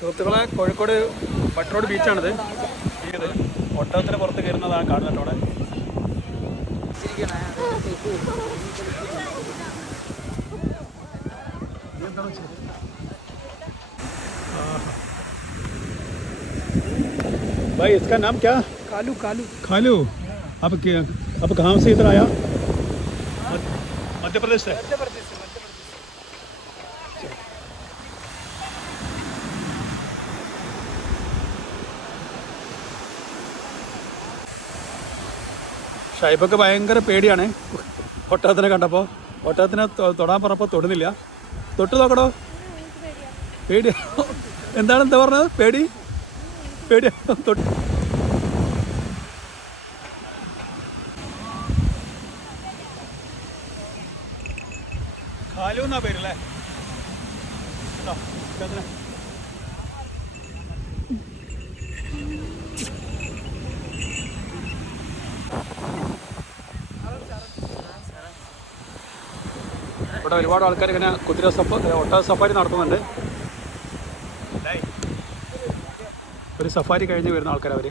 സുഹൃത്തുക്കളെ, കോഴിക്കോട് ബട്ടറോഡ് ബീച്ചാണിത്. ഇത് ഒട്ടകത്തിന് പുറത്ത് കയറുന്നതാണ് കാണുന്നുണ്ട് അവിടെ. भाई इसका नाम क्या? कालू कालू खालू. आप कहाँ से इधर आया? मध्य प्रदेश से. ഷൈബക്ക് ഭയങ്കര പേടിയാണ് ഒട്ടകത്തിനെ കണ്ടപ്പോൾ. ഒട്ടകത്തിനെ തൊടാൻ പറഞ്ഞപ്പോൾ തൊടുന്നില്ല. തൊട്ട് നോക്കടോ. പേടി. എന്താ പറഞ്ഞത്? പേടി തൊട്ട്. ഖാലു എന്നാ പേരല്ലേ? ഇവിടെ ഒരുപാട് ആൾക്കാർ ഇങ്ങനെ ഒട്ടക സഫാരി നടത്തുന്നുണ്ട്. ഒരു സഫാരി കഴിഞ്ഞ് വരുന്ന ആൾക്കാർ അവർ.